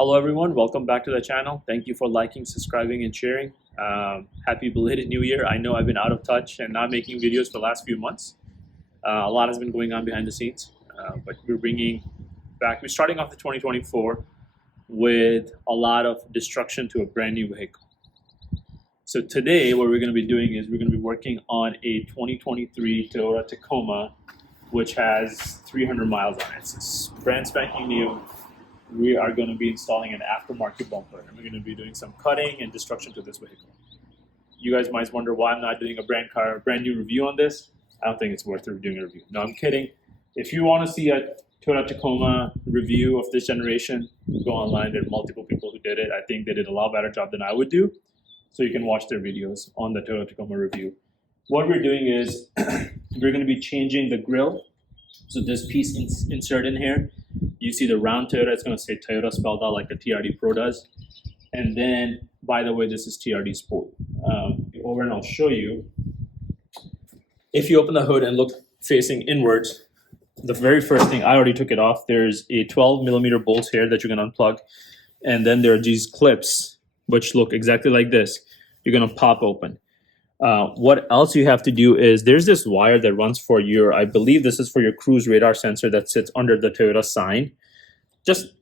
Hello everyone, welcome back to the channel. Thank you for liking, subscribing, and sharing. Happy belated New Year. I know I've been out of touch and not making videos for the last few months. A lot has been going on behind the scenes, but we're starting off the 2024 with a lot of destruction to a brand new vehicle. So today what we're going to be doing is we're going to be working on a 2023 Toyota Tacoma, which has 300 miles on it. It's brand spanking new. We are going to be installing an aftermarket bumper, and we're going to be doing some cutting and destruction to this vehicle. You guys might wonder why I'm not doing a brand new review on this. I don't think it's worth doing a review. No, I'm kidding. If you want to see a Toyota Tacoma review of this generation, go online. There are multiple people who did it. I think they did a lot better job than I would do. So you can watch their videos on the Toyota Tacoma review. What we're doing is we're going to be changing the grille. So this piece insert in here, you see the round Toyota, it's going to say Toyota spelled out like the TRD Pro does. And then, by the way, this is TRD Sport. Over and I'll show you. If you open the hood and look facing inwards, the very first thing, I already took it off. There's a 12 millimeter bolt here that you can unplug. And then there are these clips, which look exactly like this. You're going to pop open. What else you have to do is there's this wire that runs for your, I believe this is for your cruise radar sensor that sits under the Toyota sign. Just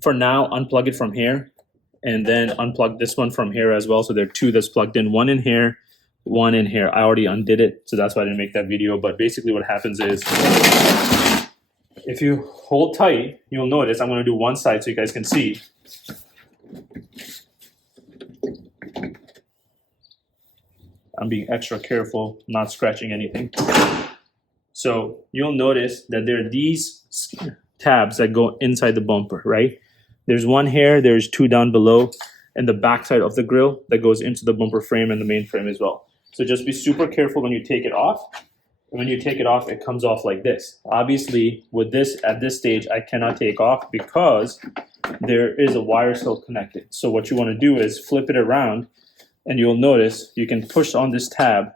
for now, unplug it from here and then unplug this one from here as well. So there are two that's plugged in, one in here, one in here. I already undid it, so that's why I didn't make that video. But basically what happens is if you hold tight, you'll notice I'm going to do one side so you guys can see. I'm being extra careful, not scratching anything. So you'll notice that there are these tabs that go inside the bumper, right? There's one here, there's two down below, and the backside of the grille that goes into the bumper frame and the main frame as well. So just be super careful when you take it off. And when you take it off, it comes off like this. Obviously, with this, at this stage, I cannot take off because there is a wire still connected. So what you want to do is flip it around, and you'll notice you can push on this tab,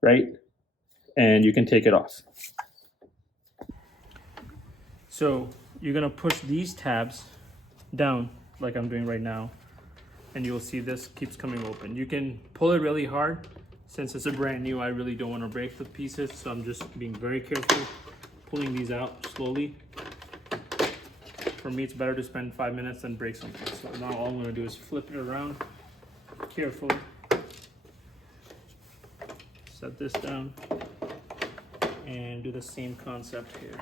right? And you can take it off. So you're gonna push these tabs down like I'm doing right now, and you'll see this keeps coming open. You can pull it really hard. Since it's a brand new, I really don't want to break the pieces, so I'm just being very careful, pulling these out slowly. For me, it's better to spend 5 minutes than break something. So now all I'm gonna do is flip it around carefully, set this down, and do the same concept here.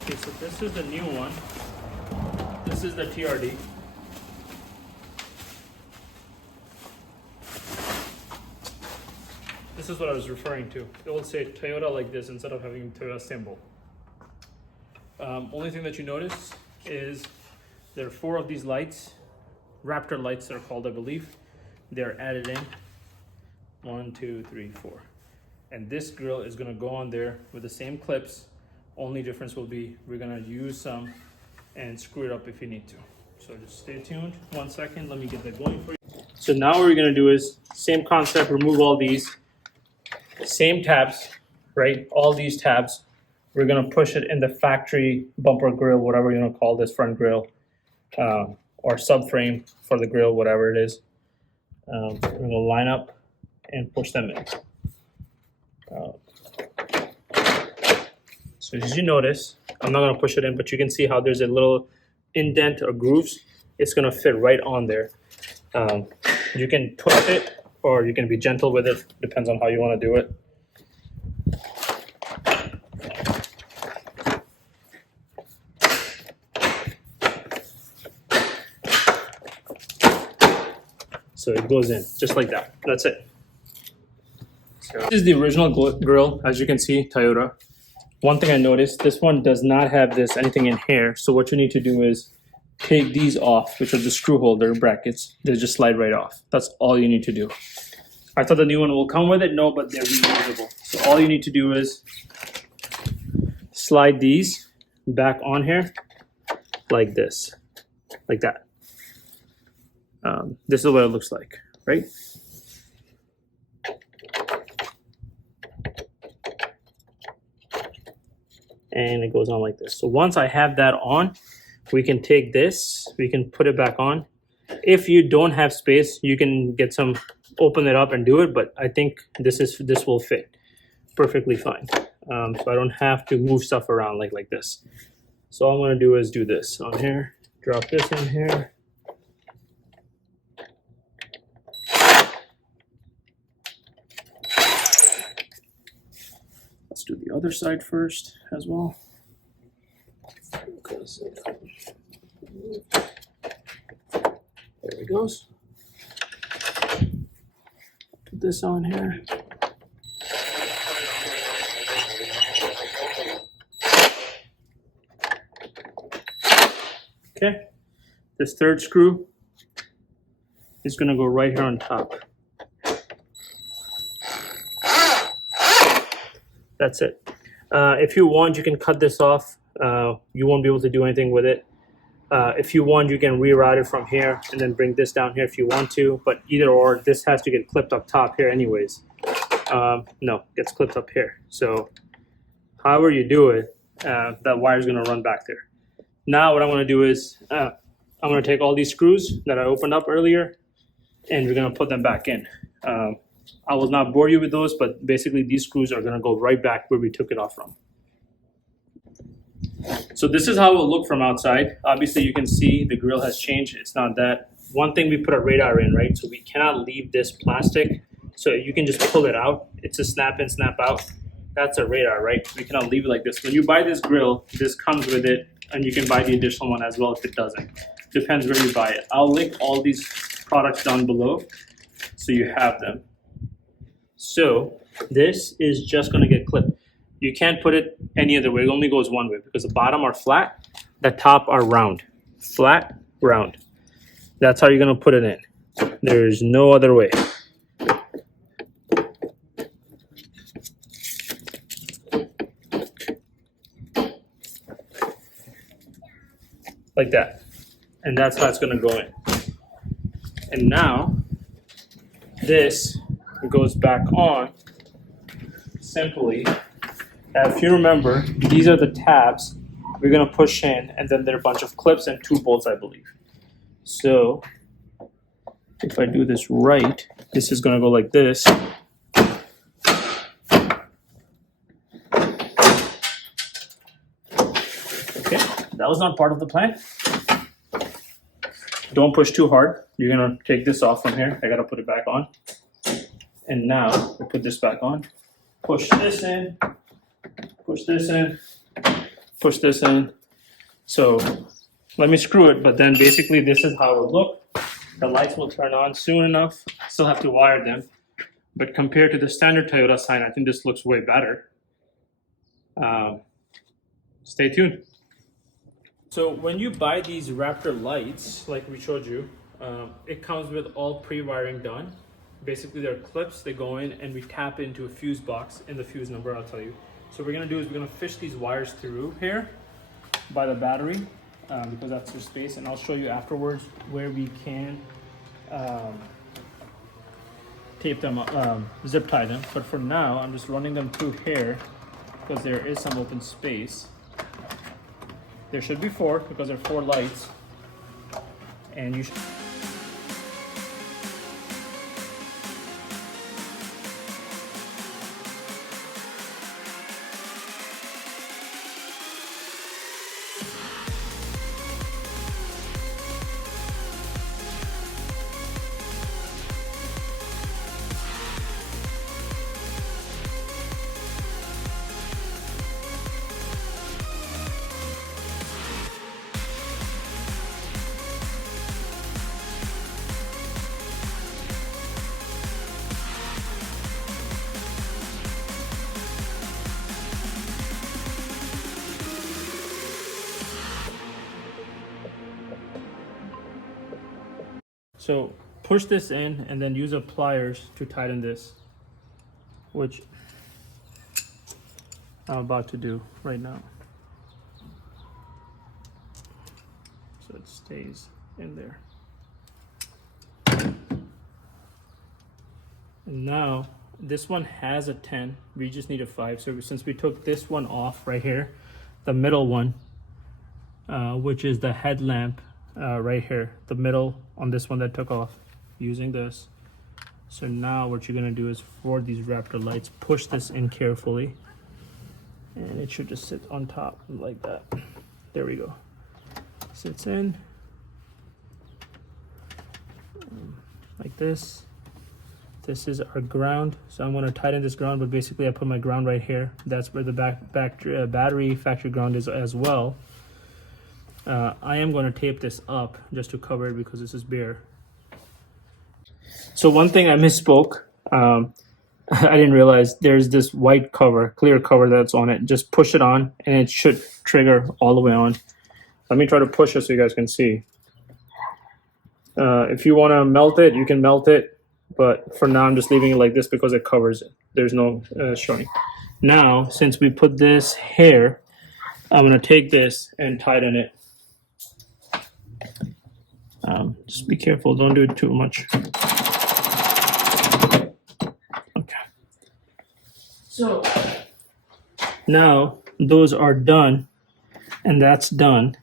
Okay, so this is the new one. This is the TRD. This is what I was referring to. It will say Toyota like this instead of having Toyota symbol. Only thing that you notice is there are 4 of these lights. Raptor lights they're called, I believe. They're added in. 1, 2, 3, 4. And this grill is going to go on there with the same clips. Only difference will be we're gonna use some and screw it up if you need to. So just stay tuned. 1 second, let me get that going for you. So now what we're gonna do is same concept, remove all these, same tabs, right? All these tabs. We're gonna push it in the factory bumper grill, whatever you wanna call this, front grill, or subframe for the grill, whatever it is. We're gonna line up and push them in. So as you notice, I'm not going to push it in, but you can see how there's a little indent or grooves. It's going to fit right on there. You can twist it or you can be gentle with it. Depends on how you want to do it. So it goes in just like that. That's it. This is the original grill, as you can see, Toyota. One thing I noticed, this one does not have this anything in here. So what you need to do is take these off, which are the screw holder brackets. They just slide right off. That's all you need to do. I thought the new one will come with it. No, but they're reusable. So all you need to do is slide these back on here like this, like that. This is what it looks like, right? And it goes on like this. So once I have that on, we can take this, we can put it back on. If you don't have space, you can get some, open it up and do it, but I think this will fit perfectly fine. So I don't have to move stuff around like this. So all I'm gonna do is do this on here, drop this in here. Let's do the other side first as well. There it goes. Put this on here. Okay, this third screw is going to go right here on top. That's it. If you want, you can cut this off. You won't be able to do anything with it. If you want, you can reroute it from here and then bring this down here if you want to, but either or, this has to get clipped up top here anyways. No, gets clipped up here. So however you do it, that wire is going to run back there. Now what I'm going to do is I'm going to take all these screws that I opened up earlier and we're going to put them back in. I will not bore you with those, but basically these screws are going to go right back where we took it off from. So this is how it will look from outside. Obviously you can see the grill has changed. It's not that. One thing, we put a radar in, right? So we cannot leave this plastic. So you can just pull it out. It's a snap in, snap out. That's a radar, right? We cannot leave it like this. When you buy this grill, this comes with it, and you can buy the additional one as well if it doesn't. Depends where you buy it. I'll link all these products down below so you have them. So this is just going to get clipped. You can't put it any other way. It only goes one way because the bottom are flat, the top are round. Flat, round. That's how you're going to put it in. There's no other way. Like that. And that's how it's going to go in. And now this goes back on simply. If you remember, these are the tabs we're going to push in, and then there are a bunch of clips and 2 bolts, I believe. So if I do this right, this is going to go like this. Okay, that was not part of the plan. Don't push too hard. You're going to take this off from here. I got to put it back on. And now we put this back on. Push this in. Push this in. Push this in. So let me screw it, but then basically this is how it will look. The lights will turn on soon enough. Still have to wire them. But compared to the standard Toyota sign, I think this looks way better. Stay tuned. So when you buy these Raptor lights, like we showed you, it comes with all pre-wiring done. Basically they're clips, they go in and we tap into a fuse box in the fuse number, I'll tell you. So what we're gonna do is we're gonna fish these wires through here by the battery because that's your space, and I'll show you afterwards where we can tape them up, zip tie them. But for now, I'm just running them through here because there is some open space. There should be 4 because there are 4 lights, and you should. So push this in and then use a pliers to tighten this, which I'm about to do right now. So it stays in there. And now this one has a 10, we just need a 5. So since we took this one off right here, the middle one, which is the headlamp right here, the middle on this one that took off, using this. So now what you're gonna do is for these Raptor lights, push this in carefully, and it should just sit on top like that. There we go. Sits in like this. This is our ground, so I'm going to tighten this ground, but basically I put my ground right here. That's where the battery factory ground is as well. I am going to tape this up just to cover it because this is bare. So one thing I misspoke, I didn't realize there's this white cover, clear cover that's on it. Just push it on and it should trigger all the way on. Let me try to push it so you guys can see. If you want to melt it, you can melt it. But for now, I'm just leaving it like this because it covers it. There's no showing. Now, since we put this here, I'm going to take this and tighten it. Just be careful. Don't do it too much. Okay. So now those are done, and that's done.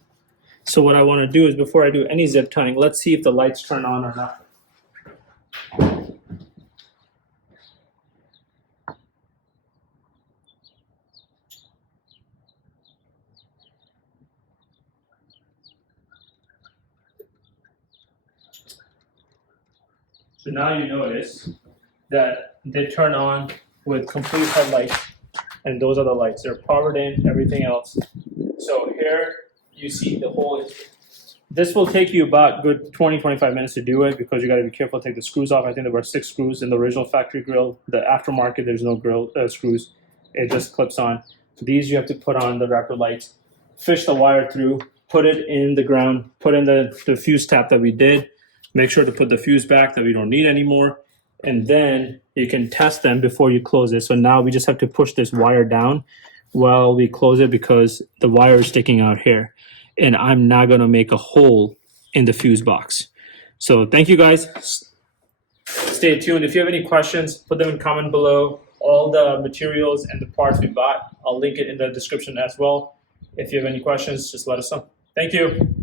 So what I want to do is, before I do any zip tying, let's see if the lights turn on or not. So now you notice that they turn on with complete headlights, and those are the lights. They're powered in, everything else. So here you see the whole. This will take you about good 20-25 minutes to do it because you got to be careful to take the screws off. I think there were 6 screws in the original factory grill. The aftermarket, there's no grill screws. It just clips on. These you have to put on the Raptor lights. Fish the wire through, put it in the ground, put in the fuse tap that we did. Make sure to put the fuse back that we don't need anymore. And then you can test them before you close it. So now we just have to push this wire down while we close it because the wire is sticking out here. And I'm not going to make a hole in the fuse box. So thank you guys. Stay tuned. If you have any questions, put them in comment below. All the materials and the parts we bought, I'll link it in the description as well. If you have any questions, just let us know. Thank you.